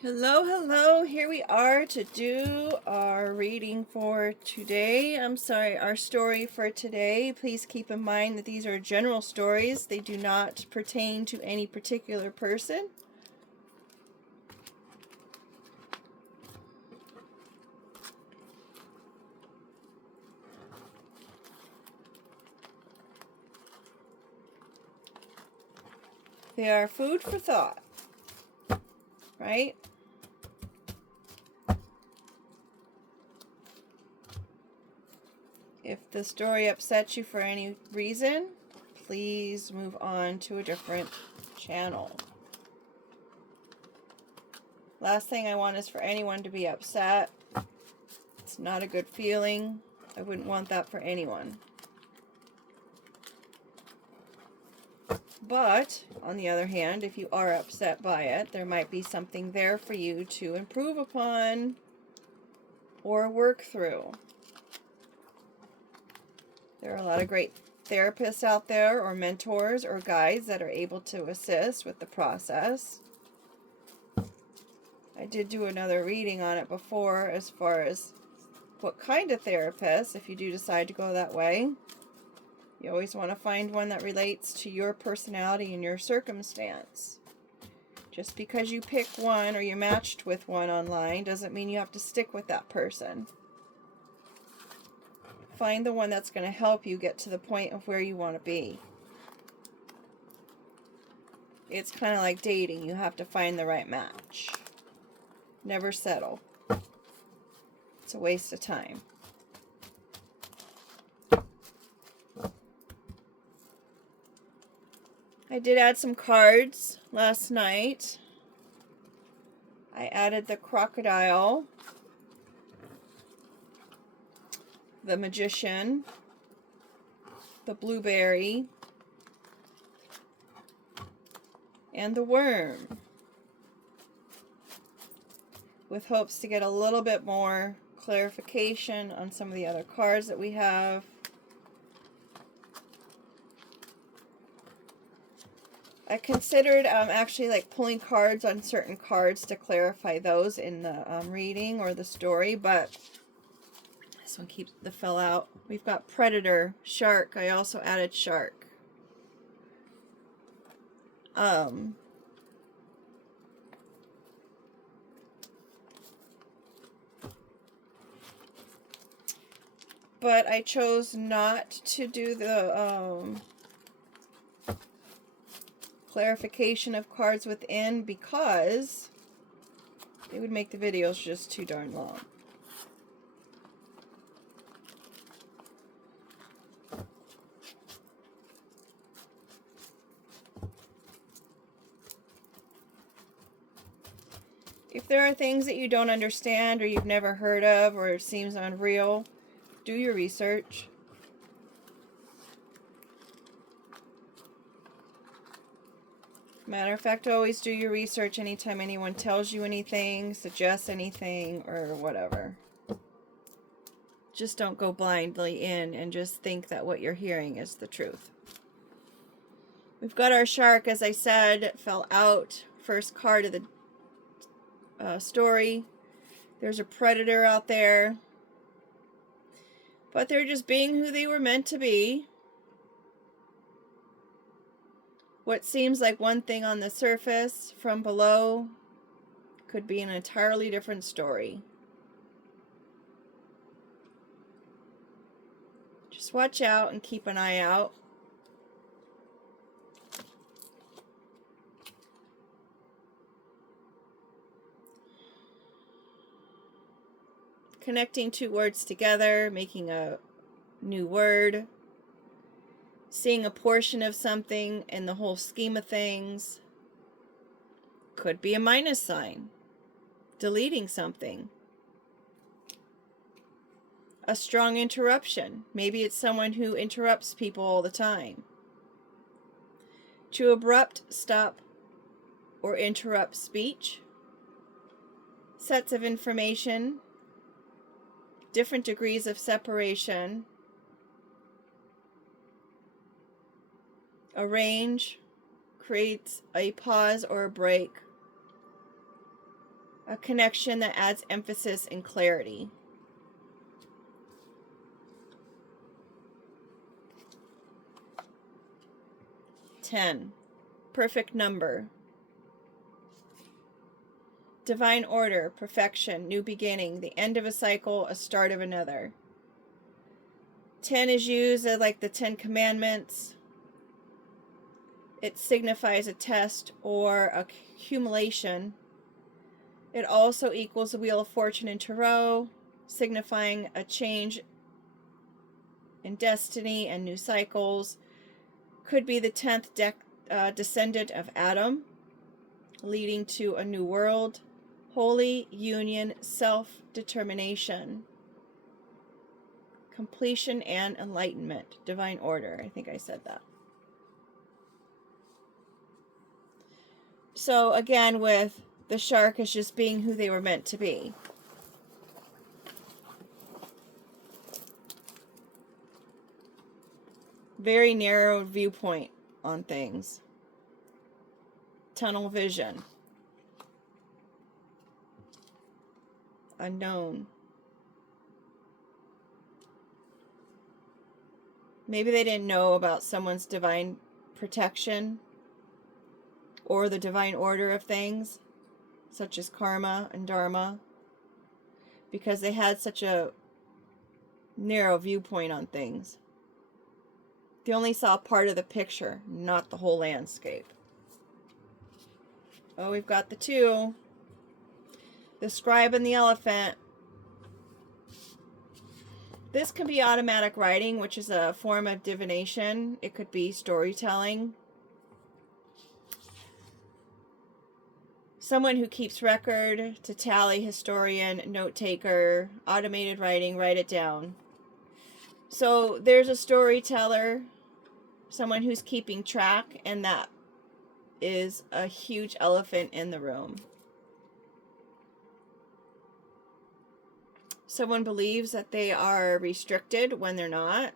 Hello, hello. Here we are to do our reading for today. Our story for today. Please keep in mind that these are general stories. They do not pertain to any particular person. They are food for thought, right? If the story upsets you for any reason, please move on to a different channel. Last thing I want is for anyone to be upset. It's not a good feeling. I wouldn't want that for anyone. But, on the other hand, if you are upset by it, there might be something there for you to improve upon or work through. There are a lot of great therapists out there, or mentors, or guides that are able to assist with the process. I did do another reading on it before as far as what kind of therapist, if you do decide to go that way. You always want to find one that relates to your personality and your circumstance. Just because you pick one or you're matched with one online doesn't mean you have to stick with that person. Find the one that's going to help you get to the point of where you want to be. It's kind of like dating. You have to find the right match. Never settle. It's a waste of time. I did add some cards last night. I added the crocodile, the magician, the blueberry, and the worm, with hopes to get a little bit more clarification on some of the other cards that we have. I considered actually like pulling cards on certain cards to clarify those in the reading or the story, but this one fell out. We've got predator, shark. I also added shark. But I chose not to do the clarification of cards within because it would make the videos just too darn long. If there are things that you don't understand or you've never heard of or it seems unreal, do your research. Matter of fact, always do your research anytime anyone tells you anything, suggests anything, or whatever. Just don't go blindly in and just think that what you're hearing is the truth. We've got our shark, as I said, fell out. First card of the story. There's a predator out there. But they're just being who they were meant to be. What seems like one thing on the surface from below could be an entirely different story. Just watch out and keep an eye out. Connecting two words together, making a new word. Seeing a portion of something in the whole scheme of things. Could be a minus sign. Deleting something. A strong interruption. Maybe it's someone who interrupts people all the time. To abrupt, stop, or interrupt speech. Sets of information. Different degrees of separation. Arrange, creates a pause or a break. A connection that adds emphasis and clarity. Ten. Perfect number. Divine order, perfection, new beginning, the end of a cycle, a start of another. 10 is used as like the 10 Commandments. It signifies a test or accumulation. It also equals the Wheel of Fortune in Tarot, signifying a change in destiny and new cycles. Could be the 10th descendant of Adam, leading to a new world. Holy union, self-determination, completion and enlightenment, divine order. I think I said that. So again, with the shark is just being who they were meant to be. Very narrow viewpoint on things. Tunnel vision. Unknown. Maybe they didn't know about someone's divine protection or the divine order of things, such as karma and dharma, because they had such a narrow viewpoint on things. They only saw part of the picture, not the whole landscape. Oh, we've got the two. The scribe and the elephant. This can be automatic writing, which is a form of divination. It could be storytelling. Someone who keeps record, to tally, historian, note taker, automated writing, write it down. So there's a storyteller, someone who's keeping track, and that is a huge elephant in the room. Someone believes that they are restricted when they're not.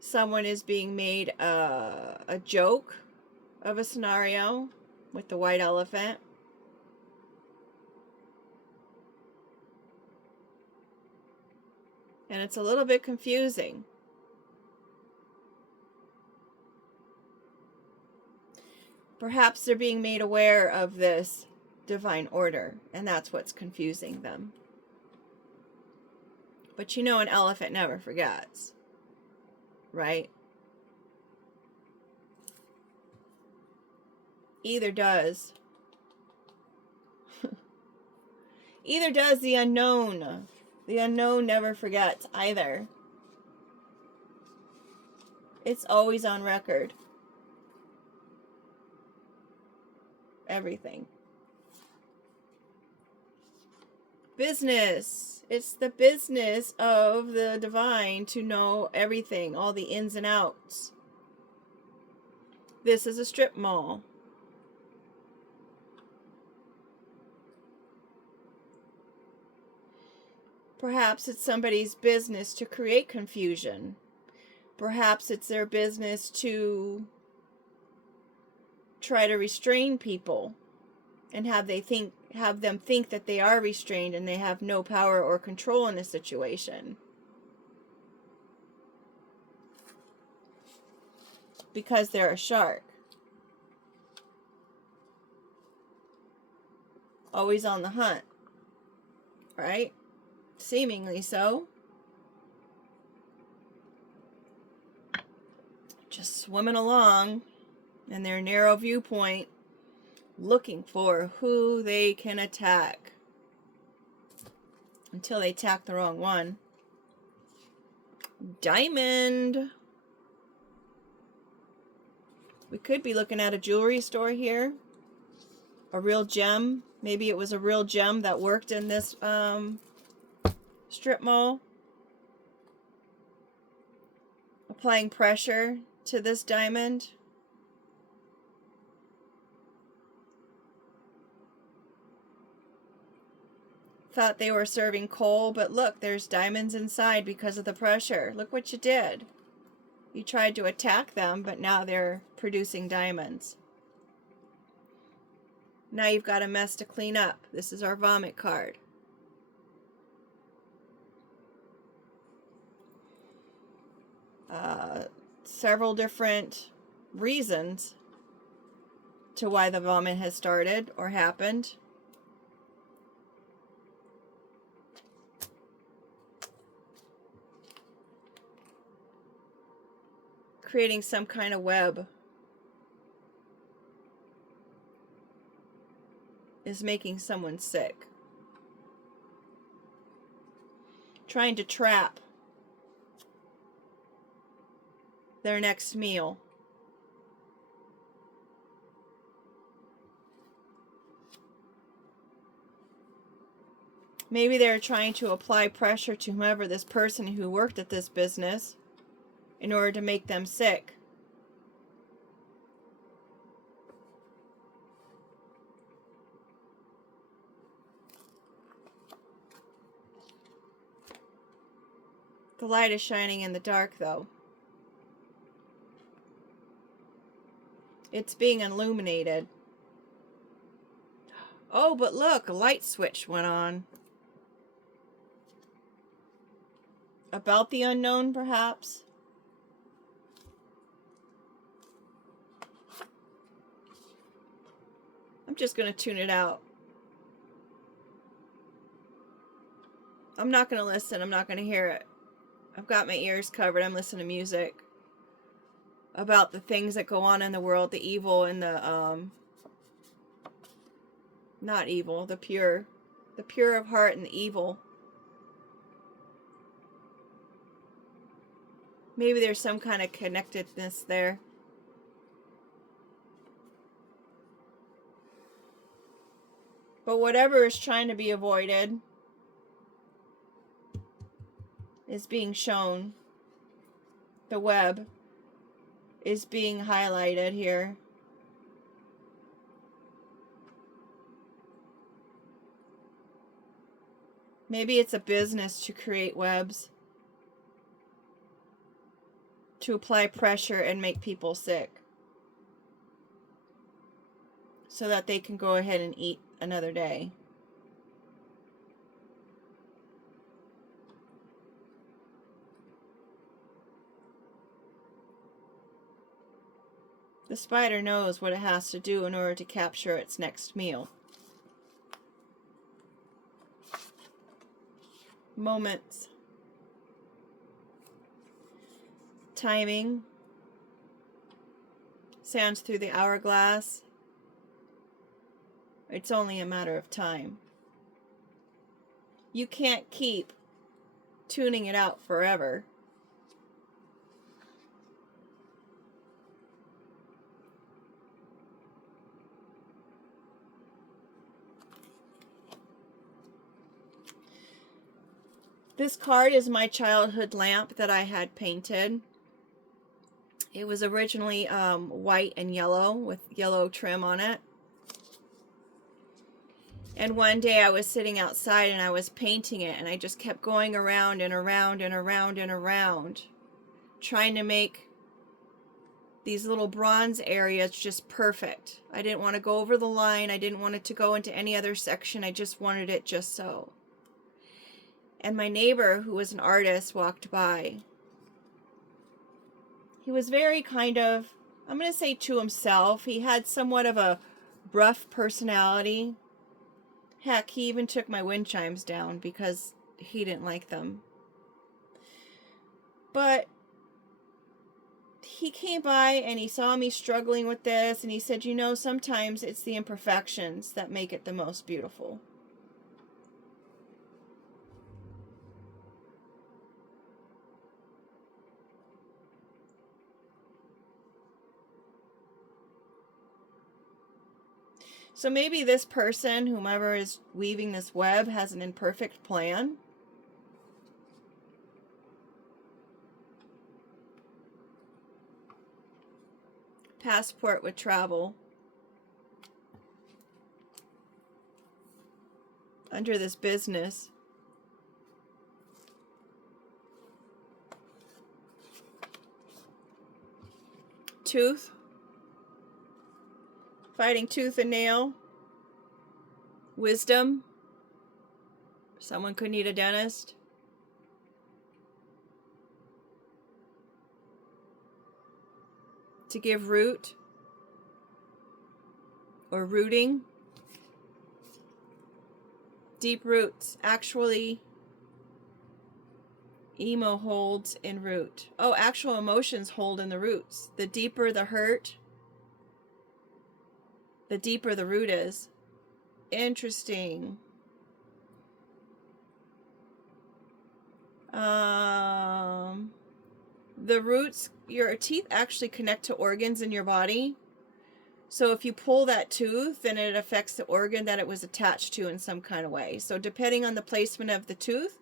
Someone is being made a joke of a scenario with the white elephant. And it's a little bit confusing. Perhaps they're being made aware of this divine order, and that's what's confusing them. But you know, an elephant never forgets, right? Either does. Either does the unknown. The unknown never forgets either. It's always on record. Everything. Business. It's the business of the divine to know everything, all the ins and outs. This is a strip mall. Perhaps it's somebody's business to create confusion. Perhaps it's their business to try to restrain people and have them think that they are restrained and they have no power or control in a situation. Because they're a shark. Always on the hunt. Right? Seemingly so. Just swimming along in their narrow viewpoint, looking for who they can attack. Until they attack the wrong one. Diamond. We could be looking at a jewelry store here. A real gem. Maybe it was a real gem that worked in this strip mall. Applying pressure to this diamond. Thought they were serving coal, but look, there's diamonds inside because of the pressure. Look what you did. You tried to attack them, but now they're producing diamonds. Now you've got a mess to clean up. This is our vomit card. Several different reasons to why the vomit has started or happened. Creating some kind of web is making someone sick. Trying to trap their next meal. Maybe they're trying to apply pressure to whomever, this person who worked at this business, in order to make them sick. The light is shining in the dark, though. It's being illuminated. Oh, but look, a light switch went on. About the unknown, perhaps? I'm just going to tune it out. I'm not going to listen. I'm not going to hear it. I've got my ears covered. I'm listening to music about the things that go on in the world, the evil and the, not evil, the pure of heart and the evil. Maybe there's some kind of connectedness there. But whatever is trying to be avoided is being shown. The web is being highlighted here. Maybe it's a business to create webs, to apply pressure and make people sick, so that they can go ahead and eat another day. The spider knows what it has to do in order to capture its next meal. Moments. Timing. Sands through the hourglass. It's only a matter of time. You can't keep tuning it out forever. This card is my childhood lamp that I had painted. It was originally white and yellow with yellow trim on it. And one day I was sitting outside and I was painting it, and I just kept going around and around and around and around, trying to make these little bronze areas just perfect. I didn't want to go over the line. I didn't want it to go into any other section. I just wanted it just so. And my neighbor, who was an artist, walked by. He was very kind of, I'm going to say, to himself. He had somewhat of a rough personality. Heck, he even took my wind chimes down because he didn't like them. But he came by and he saw me struggling with this, and he said, you know, sometimes it's the imperfections that make it the most beautiful. So maybe this person, whomever is weaving this web, has an imperfect plan. Passport with travel. Under this business. Tooth. Fighting tooth and nail Wisdom. Someone could need a dentist. To give root or rooting. Deep roots. Actually, emo holds in root. Oh, actual emotions hold in the roots. The deeper the hurt, the deeper the root is. Interesting. The roots, your teeth actually connect to organs in your body. So if you pull that tooth, then it affects the organ that it was attached to in some kind of way. So depending on the placement of the tooth,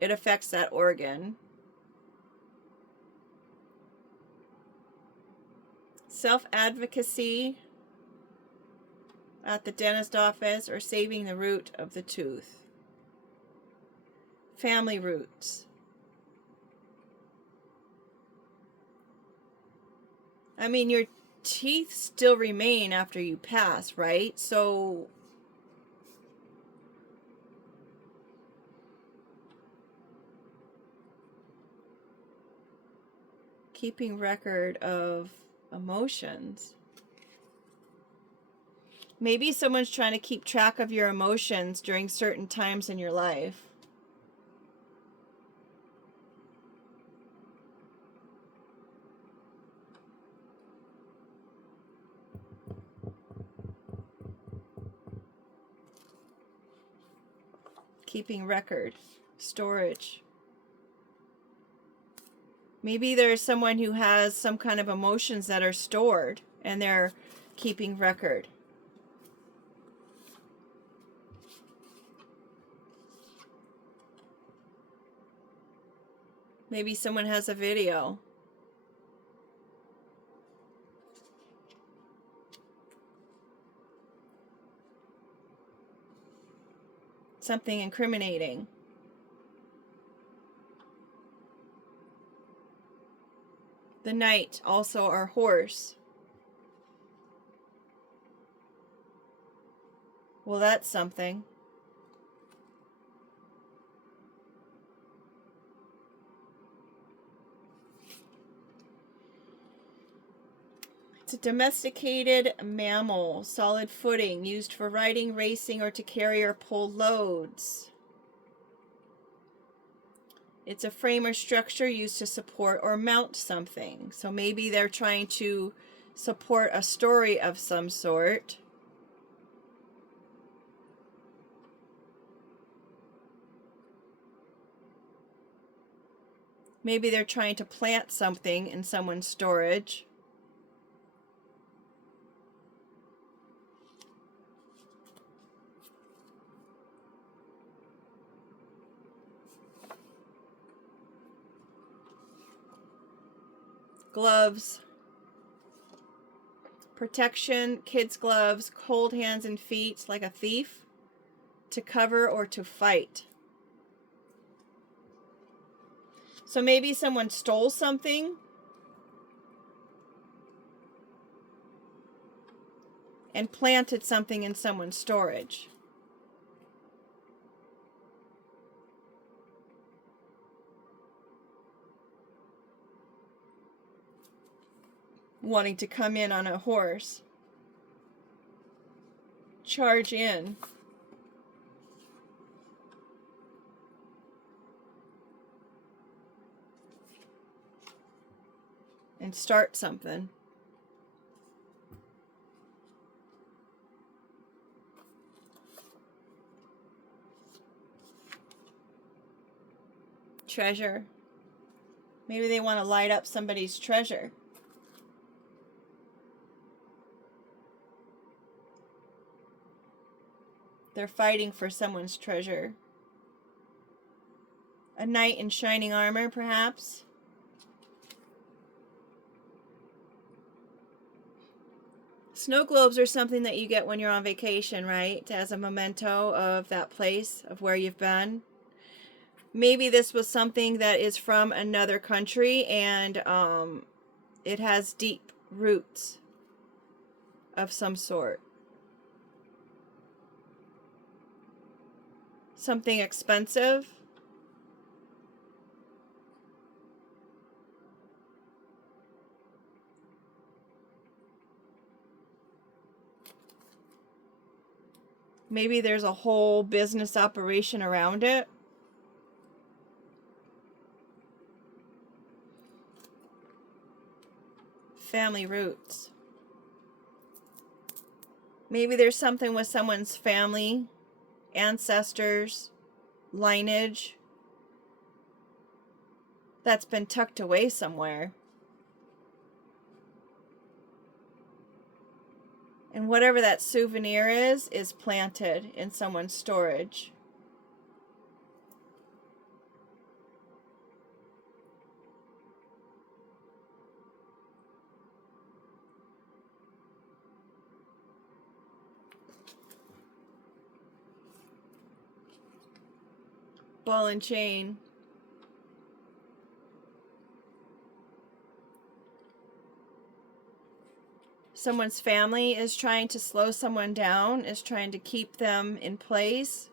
it affects that organ. Self-advocacy at the dentist office or saving the root of the tooth. Family roots. I mean, your teeth still remain after you pass, right? So keeping record of emotions. Maybe someone's trying to keep track of your emotions during certain times in your life. Keeping record, storage. Maybe there's someone who has some kind of emotions that are stored and they're keeping record. Maybe someone has a video. Something incriminating. The knight, also our horse. Well, that's something. It's a domesticated mammal, solid footing, used for riding, racing, or to carry or pull loads. It's a frame or structure used to support or mount something. So maybe they're trying to support a story of some sort. Maybe they're trying to plant something in someone's storage. Gloves. Protection, kids' gloves, cold hands and feet like a thief, to cover or to fight. So maybe someone stole something and planted something in someone's storage. Wanting to come in on a horse. Charge in. And start something. Treasure. Maybe they want to light up somebody's treasure. They're fighting for someone's treasure. A knight in shining armor, perhaps. Snow globes are something that you get when you're on vacation, right? As a memento of that place, of where you've been. Maybe this was something that is from another country and it has deep roots of some sort. Something expensive. Maybe there's a whole business operation around it. Family roots. Maybe there's something with someone's family, ancestors, lineage that's been tucked away somewhere. And whatever that souvenir is planted in someone's storage. Ball and chain. Someone's family is trying to slow someone down, is trying to keep them in place.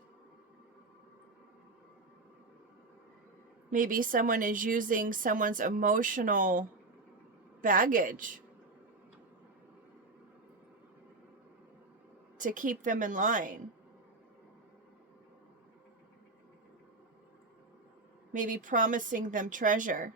Maybe someone is using someone's emotional baggage to keep them in line. Maybe promising them treasure.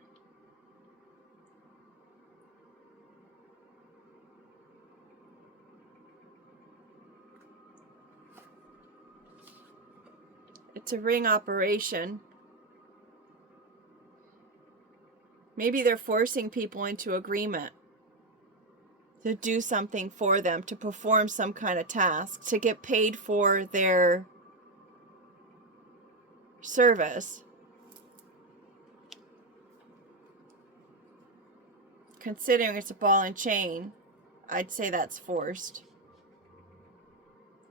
It's a ring operation. Maybe they're forcing people into agreement to do something for them, to perform some kind of task, to get paid for their service. Considering it's a ball and chain, I'd say that's forced.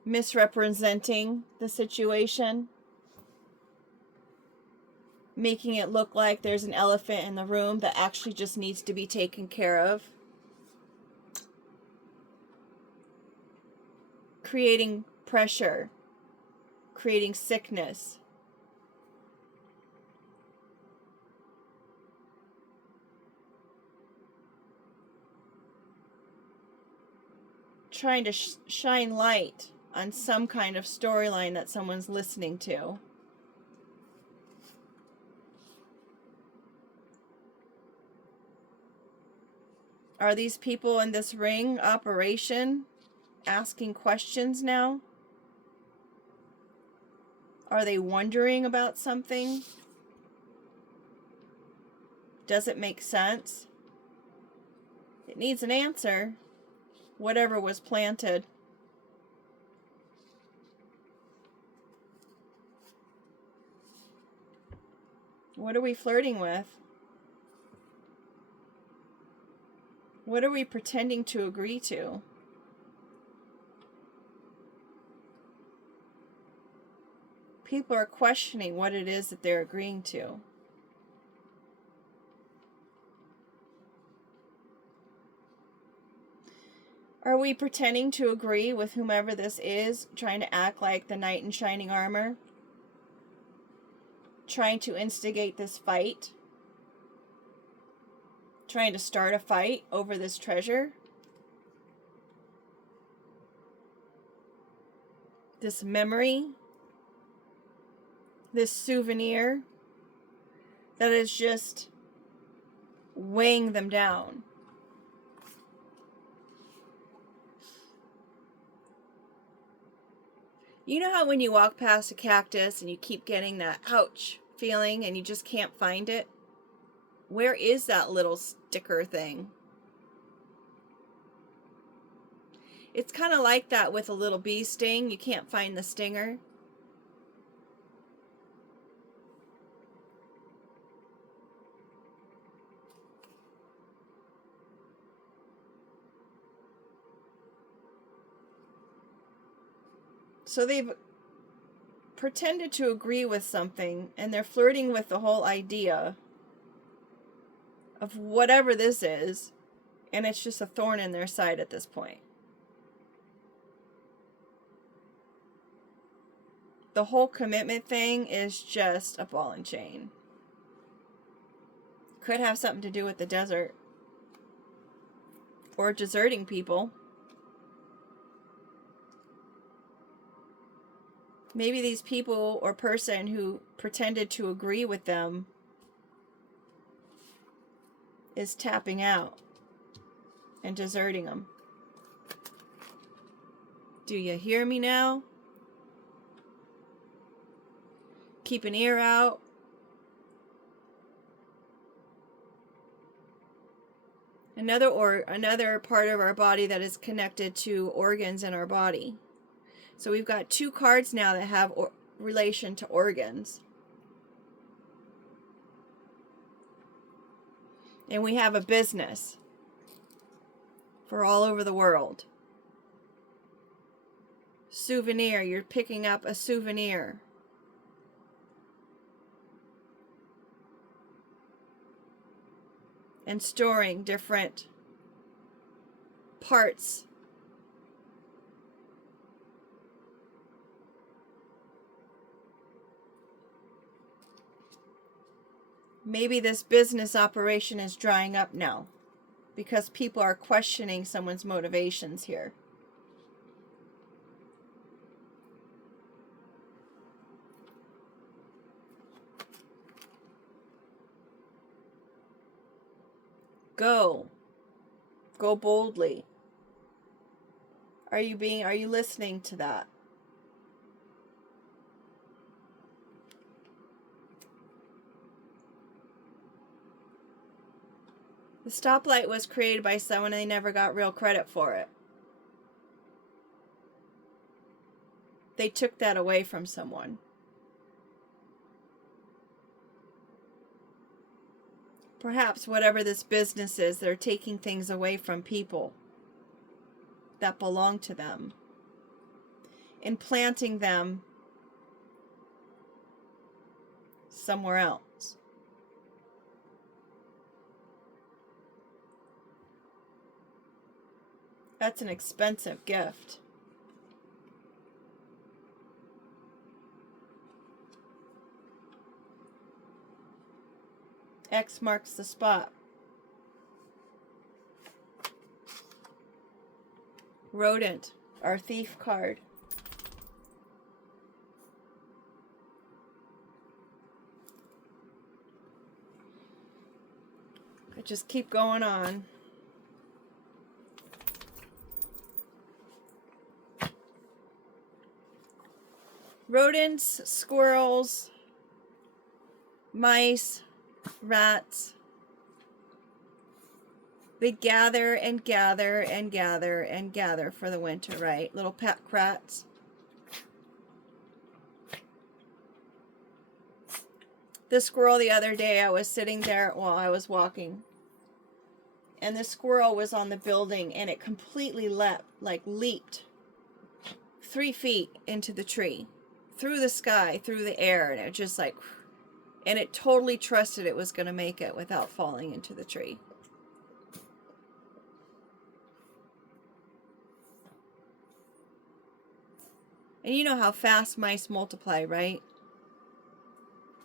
Misrepresenting the situation. Making it look like there's an elephant in the room that actually just needs to be taken care of. Creating pressure. Creating sickness. Trying to shine light on some kind of storyline that someone's listening to. Are these people in this ring operation asking questions now? Are they wondering about something? Does it make sense? It needs an answer. Whatever was planted. What are we flirting with? What are we pretending to agree to? People are questioning what it is that they're agreeing to. Are we pretending to agree with whomever this is, trying to act like the knight in shining armor? Trying to instigate this fight? Trying to start a fight over this treasure? This memory? This souvenir that is just weighing them down? You know how when you walk past a cactus and you keep getting that ouch feeling and you just can't find it? Where is that little sticker thing? It's kind of like that with a little bee sting. You can't find the stinger. So they've pretended to agree with something, and they're flirting with the whole idea of whatever this is, and it's just a thorn in their side at this point. the whole commitment thing is just a ball and chain. Could have something to do with the desert. Or deserting people. Maybe these people or person who pretended to agree with them is tapping out and deserting them. Do you hear me now? Keep an ear out. Another part of our body that is connected to organs in our body. So we've got 2 cards now that have relation to organs. And we have a business for all over the world. Souvenir, you're picking up a souvenir. And storing different parts. Maybe this business operation is drying up now because people are questioning someone's motivations here. Go boldly. Are you listening to that? The stoplight was created by someone and they never got real credit for it. They took that away from someone. Perhaps whatever this business is, they're taking things away from people that belong to them and planting them somewhere else. That's an expensive gift. X marks the spot. Rodent, our thief card. I just keep going on. Rodents, squirrels, mice, rats. They gather and gather and gather and gather for the winter, right? Little pack rats. The squirrel the other day, I was sitting there while I was walking. And the squirrel was on the building and it completely leaped 3 feet into the tree. Through the sky, through the air. And it just and it totally trusted it was going to make it without falling into the tree. And you know how fast mice multiply, right?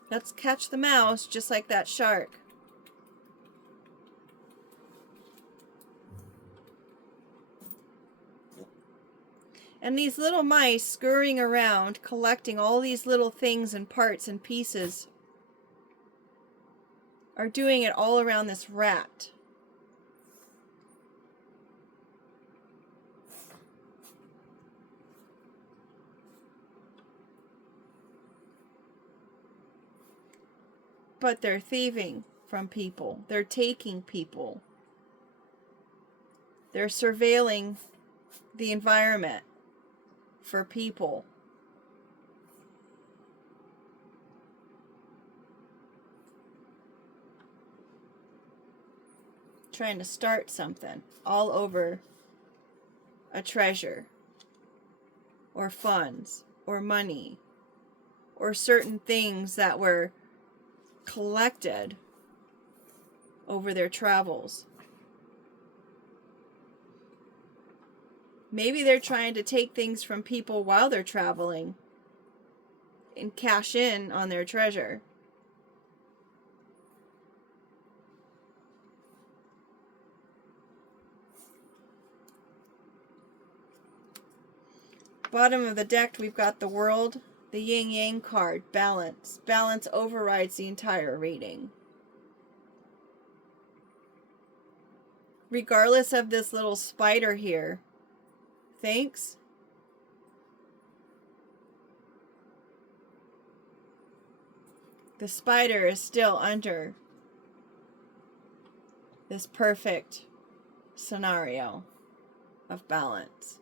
Let's catch the mouse just like that shark. And these little mice scurrying around, collecting all these little things and parts and pieces, are doing it all around this rat. But they're thieving from people. They're taking people. They're surveilling the environment for people. Trying to start something all over a treasure or funds or money or certain things that were collected over their travels. Maybe they're trying to take things from people while they're traveling and cash in on their treasure. Bottom of the deck, we've got the World, the Yin Yang card, Balance. Balance overrides the entire reading. Regardless of this little spider here, thanks. The spider is still under this perfect scenario of balance.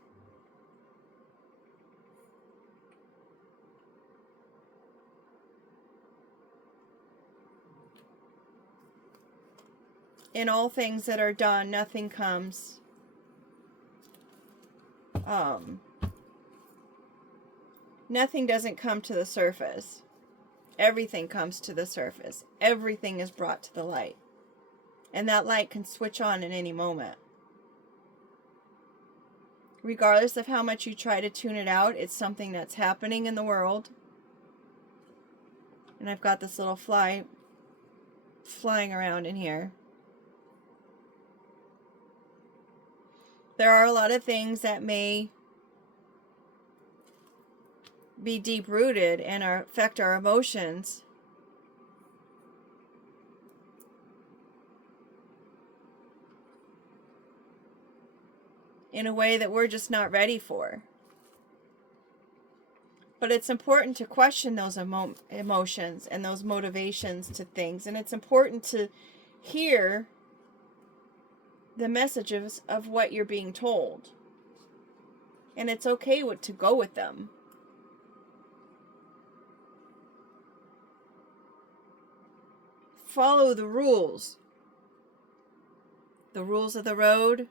In all things that are done, nothing comes nothing doesn't come to the surface. Everything comes to the surface. Everything is brought to the light. And that light can switch on in any moment. Regardless of how much you try to tune it out, it's something that's happening in the world. And I've got this little fly flying around in here. There are a lot of things that may be deep-rooted and affect our emotions. In a way that we're just not ready for. But it's important to question those emotions and those motivations to things. And it's important to hear the messages of what you're being told. And it's okay to go with them. Follow the rules. The rules of the road.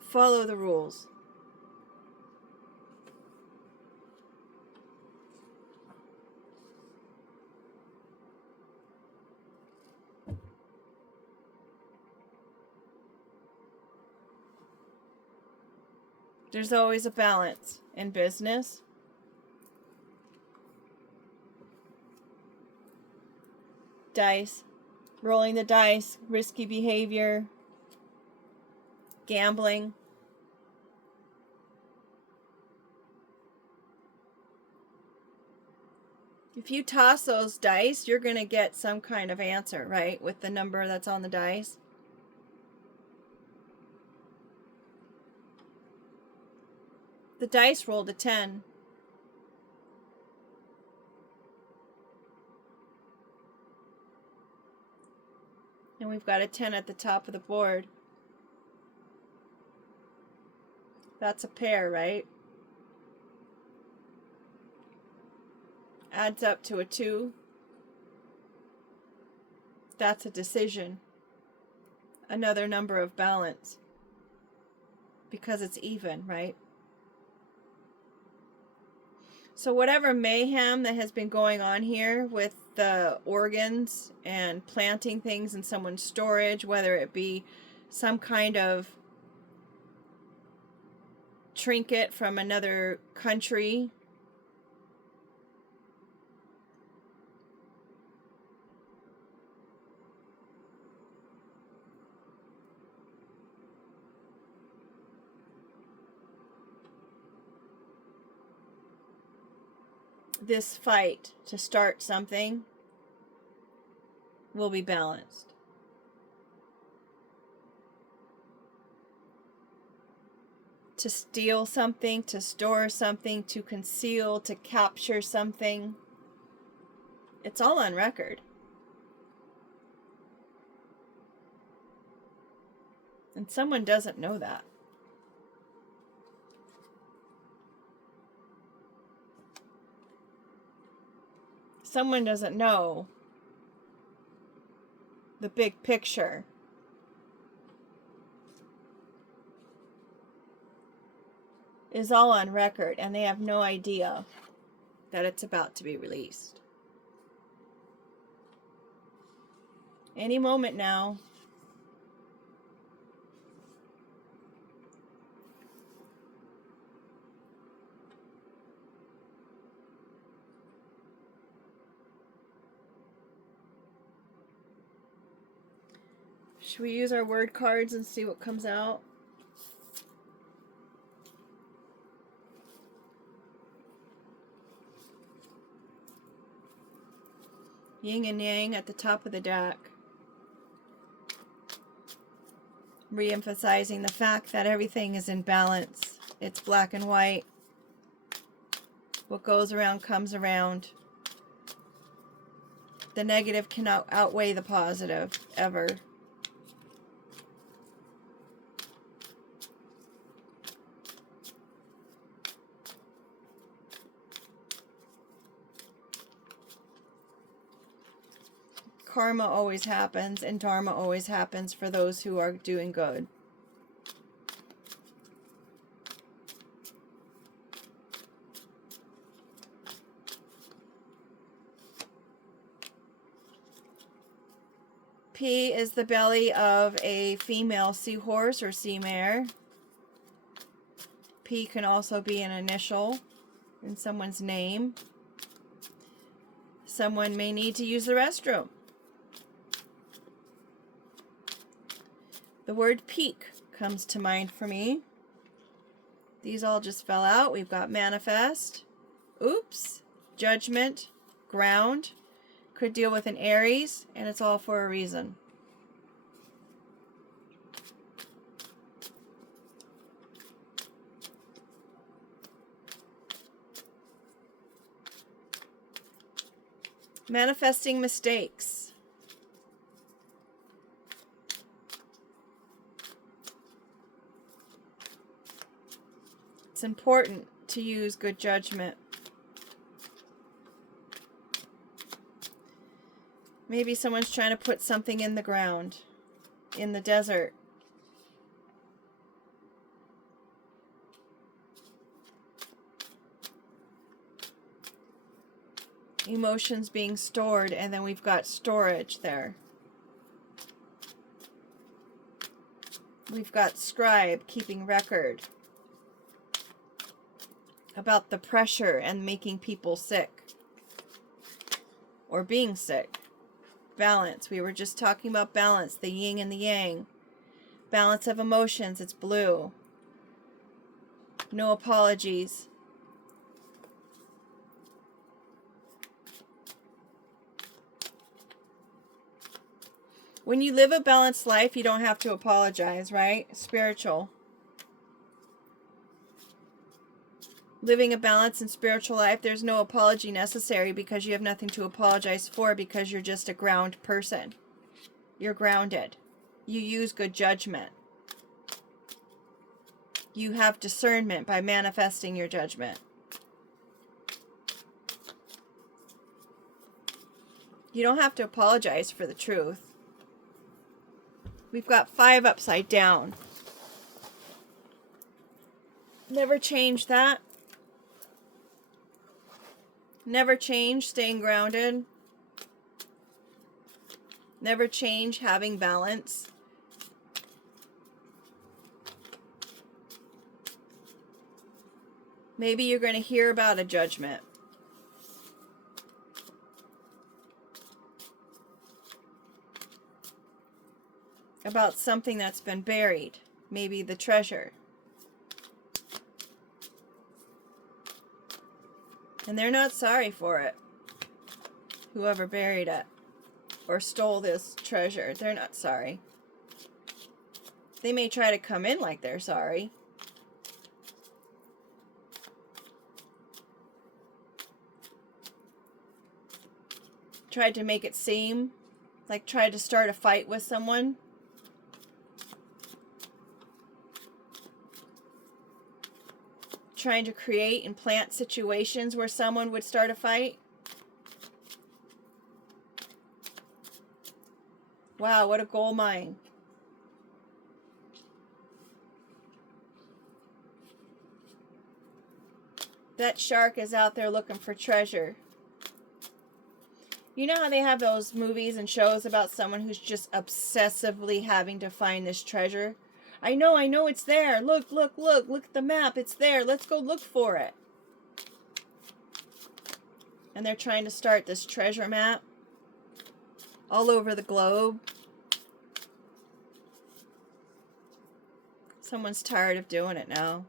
Follow the rules. There's always a balance in business. Dice. Rolling the dice. Risky behavior. Gambling. If you toss those dice, you're going to get some kind of answer, right? With the number that's on the dice. The dice rolled a 10. And we've got a 10 at the top of the board. That's a pair, right? Adds up to a 2. That's a decision. Another number of balance. Because it's even, right? So whatever mayhem that has been going on here with the organs and planting things in someone's storage, whether it be some kind of trinket from another country, this fight to start something will be balanced. To steal something, to store something, to conceal, to capture something. It's all on record. And someone doesn't know that. Someone doesn't know the big picture. Is all on record, and they have no idea that it's about to be released. Any moment now. Should we use our word cards and see what comes out? Yin and Yang at the top of the deck. Re-emphasizing the fact that everything is in balance. It's black and white. What goes around comes around. The negative cannot outweigh the positive, ever. Karma always happens, and Dharma always happens for those who are doing good. P is the belly of a female seahorse or sea mare. P can also be an initial in someone's name. Someone may need to use the restroom. The word peak comes to mind for me. These all just fell out. We've got manifest, oops, judgment, ground. Could deal with an Aries, and it's all for a reason. Manifesting mistakes. It's important to use good judgment. Maybe someone's trying to put something in the ground, in the desert. Emotions being stored, and then we've got storage there. We've got scribe, keeping record about the pressure and making people sick or being sick. Balance. We were just talking about balance, the yin and the yang. Balance of emotions. It's blue. No apologies. When you live a balanced life, you don't have to apologize, right? Spiritual. Living a balanced and spiritual life, there's no apology necessary because you have nothing to apologize for, because you're just a ground person. You're grounded. You use good judgment. You have discernment by manifesting your judgment. You don't have to apologize for the truth. We've got 5 upside down. Never change that. Never change staying grounded. Never change having balance. Maybe you're going to hear about a judgment. About something that's been buried. Maybe the treasure. And they're not sorry for it. Whoever buried it or stole this treasure, they're not sorry. They may try to come in like they're sorry. Tried to make it seem like tried to start a fight with someone. Trying to create and plant situations where someone would start a fight. Wow, what a gold mine. That shark is out there looking for treasure. You know how they have those movies and shows about someone who's just obsessively having to find this treasure? I know it's there. Look at the map. It's there. Let's go look for it. And they're trying to start this treasure map all over the globe. Someone's tired of doing it now.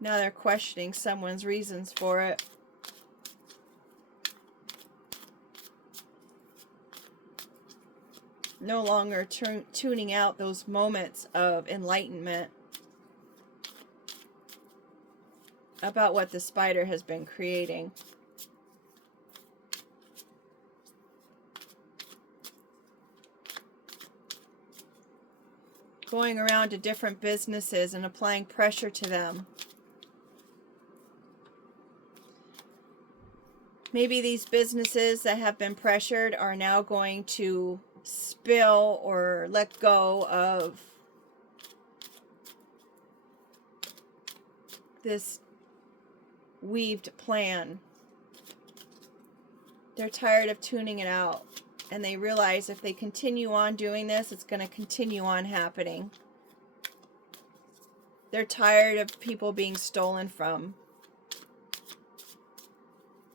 Now they're questioning someone's reasons for it. No longer tuning out those moments of enlightenment about what the spider has been creating. Going around to different businesses and applying pressure to them. Maybe these businesses that have been pressured are now going to spill or let go of this weaved plan. They're tired of tuning it out, and they realize if they continue on doing this, it's going to continue on happening. They're tired of people being stolen from.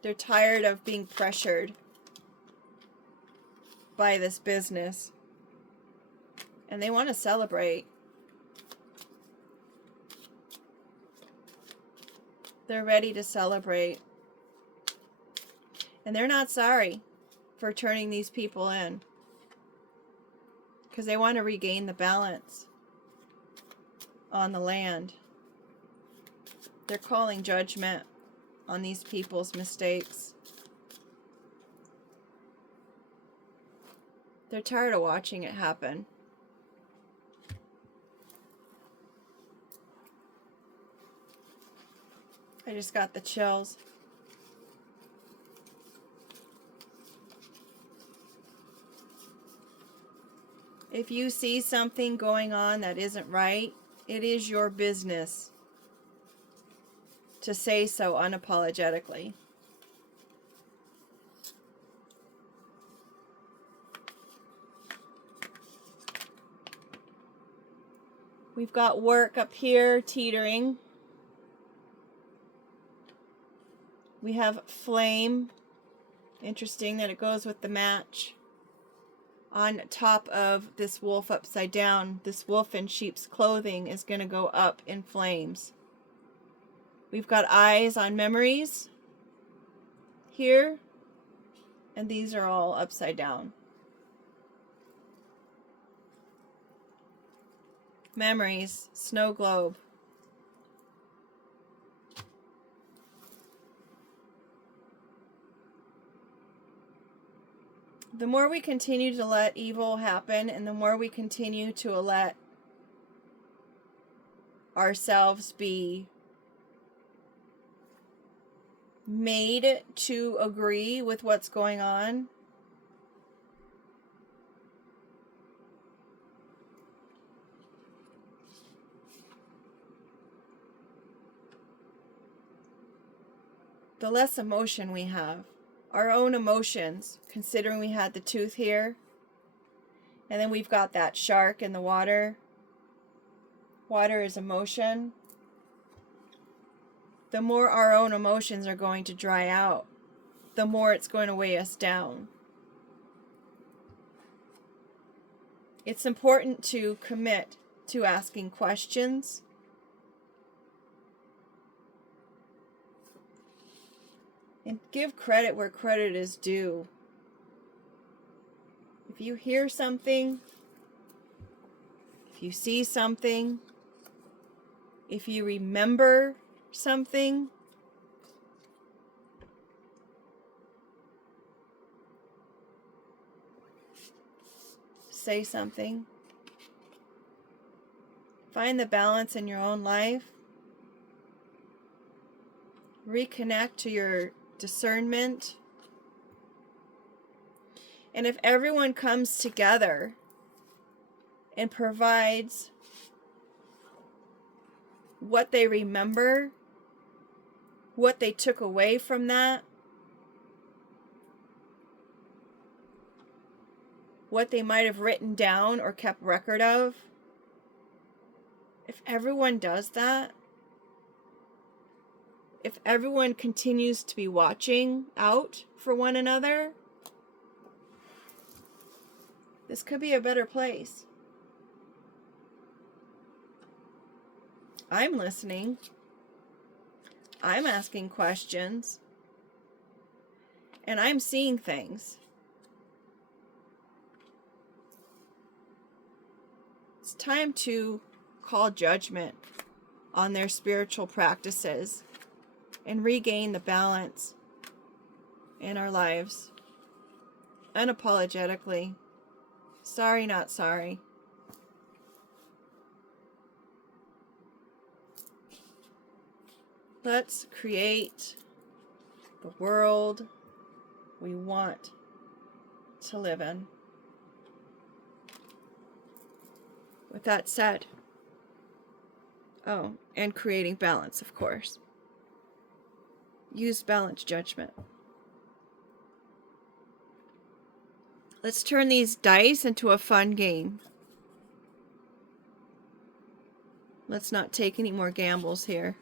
They're tired of being pressured by this business, and they want to celebrate. They're ready to celebrate, and they're not sorry for turning these people in, because they want to regain the balance on the land. They're calling judgment on these people's mistakes. They're tired of watching it happen. I just got the chills. If you see something going on that isn't right, it is your business to say so unapologetically. We've got work up here teetering. We have flame. Interesting that it goes with the match. On top of this wolf upside down, this wolf in sheep's clothing is going to go up in flames. We've got eyes on memories here, and these are all upside down. Memories, snow globe. The more we continue to let evil happen, and the more we continue to let ourselves be made to agree with what's going on, the less emotion we have. Our own emotions, considering we had the tooth here, and then we've got that shark in the water. Water is emotion. The more our own emotions are going to dry out, the more it's going to weigh us down. It's important to commit to asking questions, and give credit where credit is due. If you hear something, if you see something, if you remember something, say something. Find the balance in your own life. Reconnect to your discernment. And if everyone comes together and provides what they remember, what they took away from that, what they might have written down or kept record of, if everyone does that, if everyone continues to be watching out for one another, this could be a better place. I'm listening. I'm asking questions. And I'm seeing things. It's time to call judgment on their spiritual practices and regain the balance in our lives unapologetically. Sorry, not sorry. Let's create the world we want to live in. With that said, oh, and creating balance, of course. Use balanced judgment. Let's turn these dice into a fun game. Let's not take any more gambles here.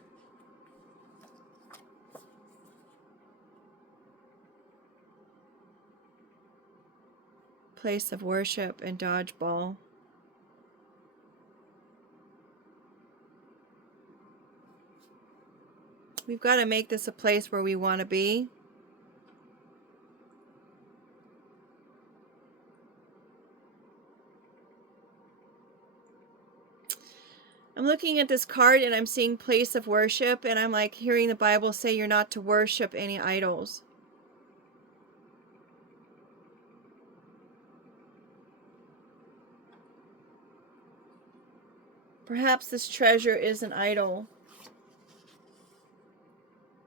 Place of worship and dodgeball. We've got to make this a place where we want to be. I'm looking at this card and I'm seeing place of worship, and I'm like hearing the Bible say you're not to worship any idols. Perhaps this treasure is an idol.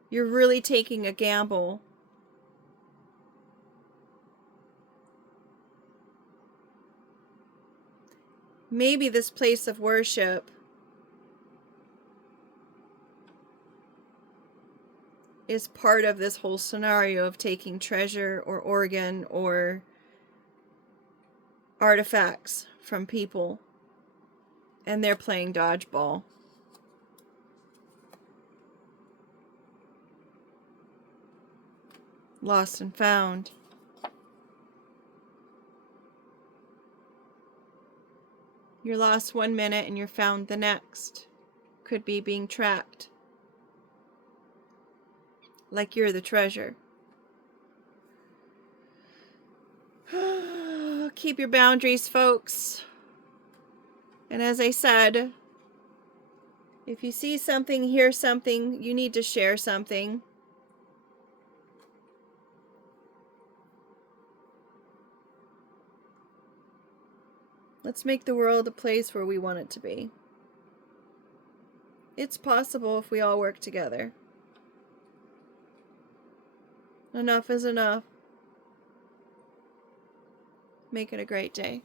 You're really taking a gamble. Maybe this place of worship is part of this whole scenario of taking treasure or organ or artifacts from people, and they're playing dodgeball. Lost and found. You're lost 1 minute and you're found the next. Could be being tracked. Like you're the treasure. Keep your boundaries, folks. And as I said, if you see something, hear something, you need to share something. Let's make the world a place where we want it to be. It's possible if we all work together. Enough is enough. Make it a great day.